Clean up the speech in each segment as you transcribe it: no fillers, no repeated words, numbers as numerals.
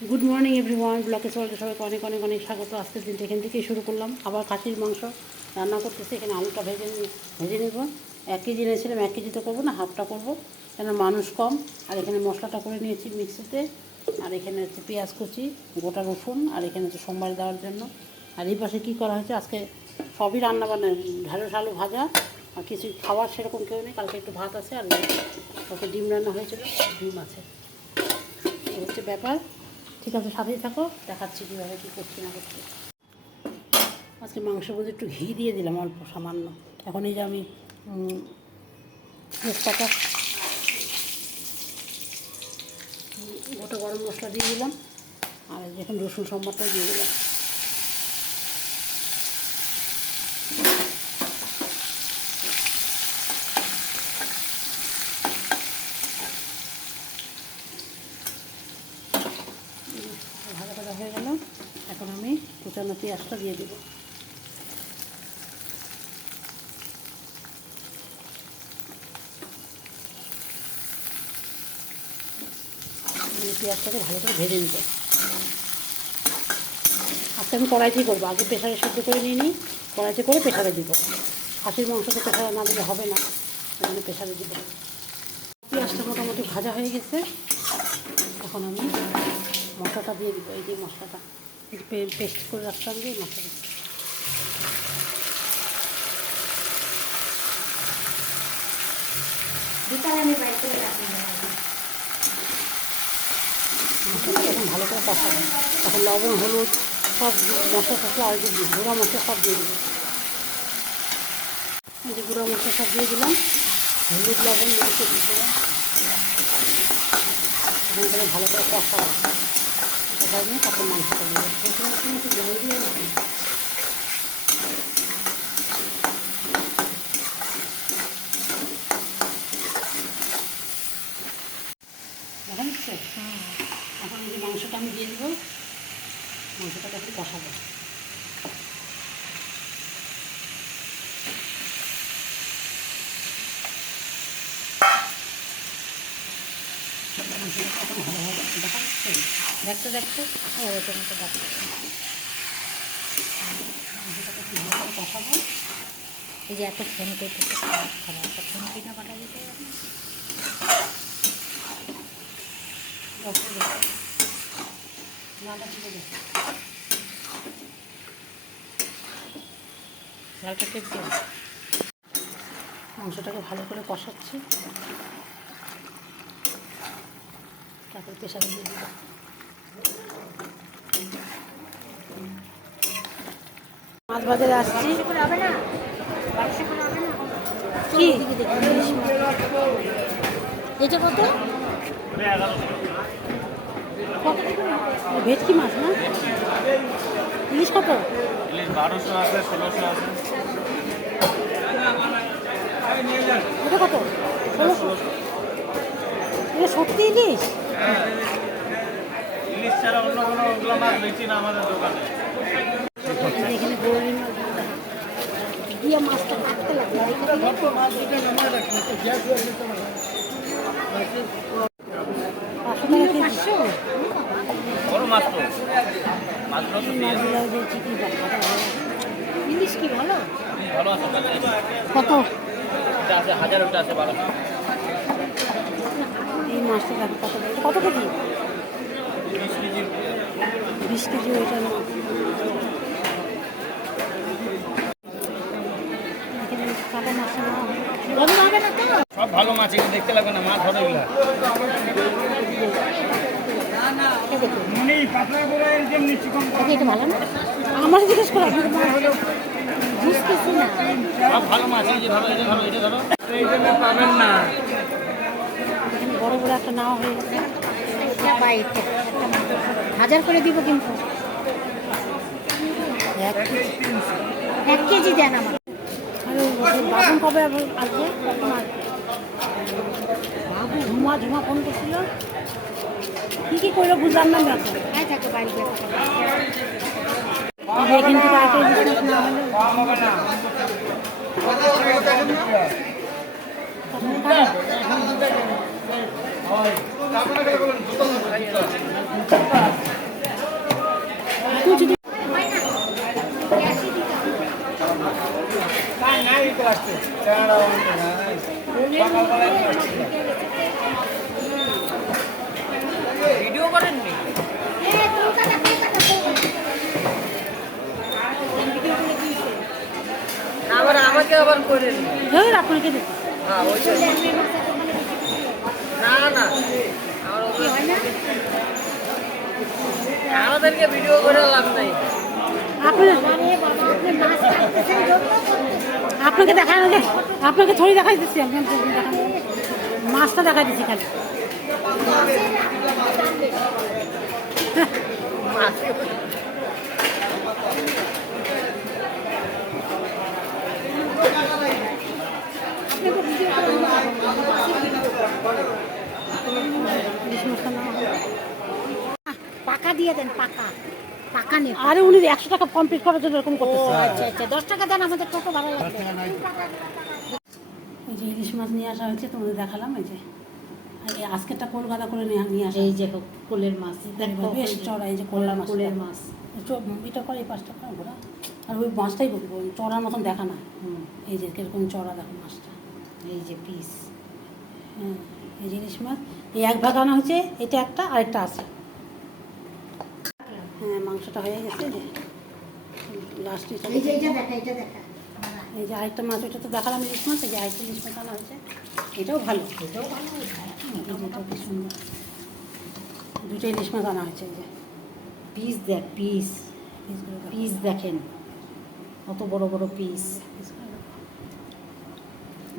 Good morning everyone, ব্লকে সবাইকে অনেক অনেক অনেক স্বাগত। আজকের দিনটা এখান থেকেই শুরু করলাম। আবার খাসির মাংস রান্না করতেছি। এখানে আলুটা ভেজে নেব। 1 কেজি এনেছিলাম, 1 কেজি তো করবো না, হাফটা করবো, কেন মানুষ কম। আর এখানে মশলাটা করে নিয়েছি মিক্সিতে। আর এখানে হচ্ছে পেঁয়াজ কুচি, গোটা রসুন, আর এখানে হচ্ছে সোমবার দেওয়ার জন্য। আর এই পাশে কী করা হয়েছে, আজকে সবই রান্না বান্না, ঢেঁড়স আলু ভাজা। আর কিছু খাবার সেরকম কেউ নেই, কালকে একটু ভাত আছে, আর ওকে ডিম রান্না হয়েছিল, ডিম আছে। এই হচ্ছে ব্যাপার। ঠিক আছে, সাথেই থাকো, দেখাচ্ছি কীভাবে কী করছি না করছি। আজকে মাংসের মধ্যে একটু ঘি দিয়ে দিলাম, অল্প সামান্য। এখন এই যে আমি তেজপাতা, গোটা গরম মশলা দিয়ে দিলাম। আর এখন রসুন সম্বারটা দিয়ে দিলাম। ভাজা ভাজা হয়ে গেল। এখন আমি কুচানো পেঁয়াজটা দিয়ে দেবো। পেঁয়াজটাকে ভালো করে ভেজে নিতে। আজকে আমি কড়াইতেই করবো, আগে প্রেশারে সেদ্ধ করে নিয়ে নিই, কড়াইতে করে প্রেশারে দিব। খাসির মাংসতে প্রেশারে না দিলে হবে না, আমি প্রেশারে দিব। পেঁয়াজটা মোটামুটি ভাজা হয়ে গেছে। এখন আমি মশলাটা দিয়ে দিব। এই যে মশলাটা পেস্ট করে রাখতাম, যে মশলাটা মশলাটা এখন ভালো করে কষাবো। তখন লবণ হলুদ সব মশলা টশলা আর যে গুঁড়া মশলা সব দিয়ে দেবো। এই যে গুঁড়া মশলা সব দিয়ে দিলাম, হলুদ লবণ দিয়ে দিলাম। এখন ভালো করে কষাবো, কষাই নিয়ে তারপর মাংসটা দিয়ে দেবো। একটু জল দিয়ে দেবো। দেখা যাচ্ছে? এখন এই যে মাংসটা আমি দিয়ে দেবো, মাংসটাকে একটু কষাবো। এখন ভালো হবে, দেখা যাচ্ছে? দেখতে দেখতে ওরকম মতো দেখা যাচ্ছে। মাংসটাকে একটু ভালো করে কষাবো। এই যে এত ফোন করতেছে, খাবার একটা ফোন কিনা পাঠা যেতে মাংসটাকে ভালো করে কষাচ্ছি, তারপরে প্রেশারে দিয়ে দিলাম। মাছ বাজারে আসছি। কি এটা কত? ভেটকি মাছ না? ইলিশ কত? ইলিশ 1200 আছে, 1600 আছে। এটা কত? 1600। এটা সত্যি ইলিশ? ইলিশ ছাড়া অন্য কোনো ওগুলো মাছ বেশি না আমাদের দোকানে। এখানে বড়ি দিয়ে মাছটা কাটতে লাগবে। বড় মাছ তো, মাছগুলো তো ইলিশ কি ভালো? ভালো আছে। কত? এটা আছে 1000, ওটা আছে 1200। এই মাছটা দেখো কত, কত কেজি? 20 কেজি। 20 কেজি ওইটার মাছ। কাটা মাছ সব ভালো মাছ, এগুলো দেখতে লাগবে না, মাছ ধরে এগুলো। এটা ভালো না? আমার জিজ্ঞেস করা বুঝতেছি না। সব ভালো মাছ, এই যে ধরো, এটা ধরো, এটা ধরো, এইটা পাবেন না। বড় বড় একটা নাও হয়ে গেছে। 1000 করে দিব কিন্তু। 1 কেজি দেন আমার। বাবু কবে আসবে? কখন আসবে বাবু? ঝুমা ফোন করছিল, কী করলো বুঝলাম না। এখন থাকে বাড়িতে এখান থেকে আগে বিজনেস না হলে আর করে নি। ধর আপনাকে দেখি হ্যাঁ ওইটা না না আমার আমাদেরকে ভিডিও করে লাভ নাই। আপনার আপনাকে দেখানো যে আপনাকে থোড়ি দেখাই দিচ্ছি আমি দেখানো মাছটা দেখাই দিচ্ছি খালি পাকা দিয়ে দেন, পাকা পাকা নেই। আরে উনি 100 টাকা কমপ্লিট করার জন্য এরকম করতেছে আচ্ছা আচ্ছা, 10 টাকা দেন, আমাদের টোটো ভাড়া লাগবে। এই যে ইলিশ মাছ নিয়ে আসা হয়েছে তোমাদের দেখালাম এই যে আর এই আজকেরটা কলকাতা করে নিয়ে আসা এই যে কোলের মাছ, দেখো বেশ চড়া এই যে কোলা মাছ কোলের মাছ। এটা করে এই পাঁচটা করে ঘোরা আর ওই মাছটাই বলবো চড়ার মতন দেখা না এই যে কিরকম চড়া দেখো মাছটা এই যে পিস, হ্যাঁ এই যে ইলিশ মাছ এই এক ভাগ আনা হয়েছে এটা একটা আরেকটা আছে হ্যাঁ মাংসটা হয়ে গেছে যে লাস্টে এই যে এটা দেখা, এটা দেখা। এই যে আরেকটা মাছ ওইটা তো দেখালাম ইলিশ মাছ এই যে আরেকটা ইলিশ মাছ আনা হয়েছে এটাও ভালো এটাও ভালো হয়েছে। এটাও কি সুন্দর দুটো ইলিশ মাছ আনা হয়েছে এই যে পিস দেখ, পিস পিসগুলো দেখো। পিস দেখেন, কত বড় বড় পিস।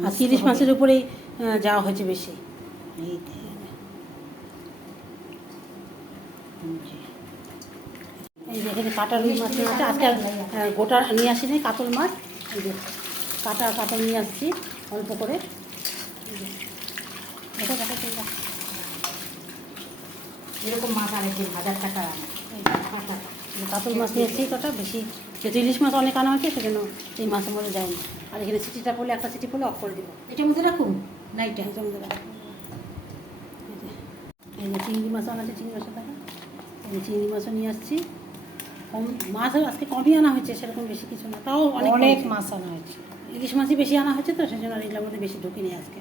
আর ইলিশ মাছের উপরেই যাওয়া হয়েছে বেশি এই দেখ। এই যে এখানে কাটা রুই মাছ নিয়ে আছে আজকে আর, গোটা নিয়ে আসিনি কাতল মাছ এই যে কাটা নিয়ে আসছি অল্প করে এই যে, দেখো দেখো দেখো এরকম মাছ আরেকদিন 1000 টাকা আনে। এই যে কাটা এই যে কাতল মাছ নিয়ে এসেছি কটা বেশি যেহেতু ইলিশ মাছ অনেক আনা হয়েছে সেজন্য এই মাছের মধ্যে যায়নি আর এখানে সিটিটা পড়লে একটা সিটি পড়লে অফ করে দিব এটার মধ্যে রাখুন না, এটা এই যে আমাদের এই যে চিংড়ি মাছও আনা আছে চিংড়ি মাছের টাকা এই যে চিংড়ি মাছও নিয়ে আসছি কম মাছ আজকে কমই আনা হয়েছে সেরকম বেশি কিছু না তাও অনেক অনেক কম। মাছ আনা হয়েছে। ইলিশ মাছই বেশি আনা হয়েছে তো সেই জন্য আর এগুলোর মধ্যে বেশি ঢুকিনি আজকে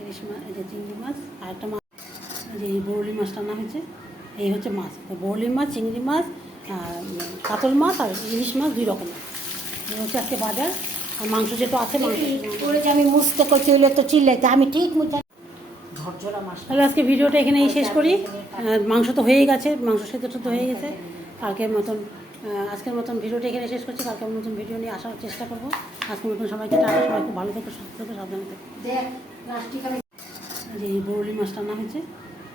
ইলিশ মাছ এই যে চিংড়ি মাছ আর একটা মাছ এই যে এই বরলি মাছটা আনা হয়েছে এই হচ্ছে মাছ তো বরলি মাছ চিংড়ি মাছ আর কাতল মাছ আর ইলিশ মাছ 2 রকমের এই হচ্ছে আজকে বাজার আর মাংস যেহেতু আছে মাংস ওরে যে আমি মুছতে করছি হইলে তো চিল্লাইতে, আমি ঠিক মুছা ঝরঝরা মাছ। তাহলে আজকে ভিডিওটা এখানেই শেষ করি মাংস তো হয়েই গেছে মাংস সেদ্ধ তো হয়ে গেছে কালকের মতন আজকের মতন ভিডিওটা এখানে শেষ করছি কালকে নতুন ভিডিও নিয়ে আসার চেষ্টা করবো আজকের মতন সবাইকে টাটা সবাই খুব ভালো থেকো সুস্থ থেকো সাবধানে থেকো দেখ প্লাস্টিক আমি এই যে এই বরলি মাছটা আনা হয়েছে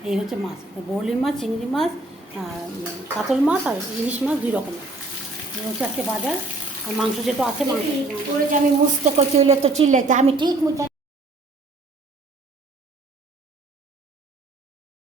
এই হচ্ছে মাছ তো বরলি মাছ চিংড়ি মাছ আর কাতল মাছ আর ইলিশ মাছ 2 রকমের এই হচ্ছে আজকে বাজার আর মাংস যেহেতু আছে মাংস ওরে যে আমি মুছতে করছি হইলে তো চিল্লাইতে, আমি ঠিক মুছা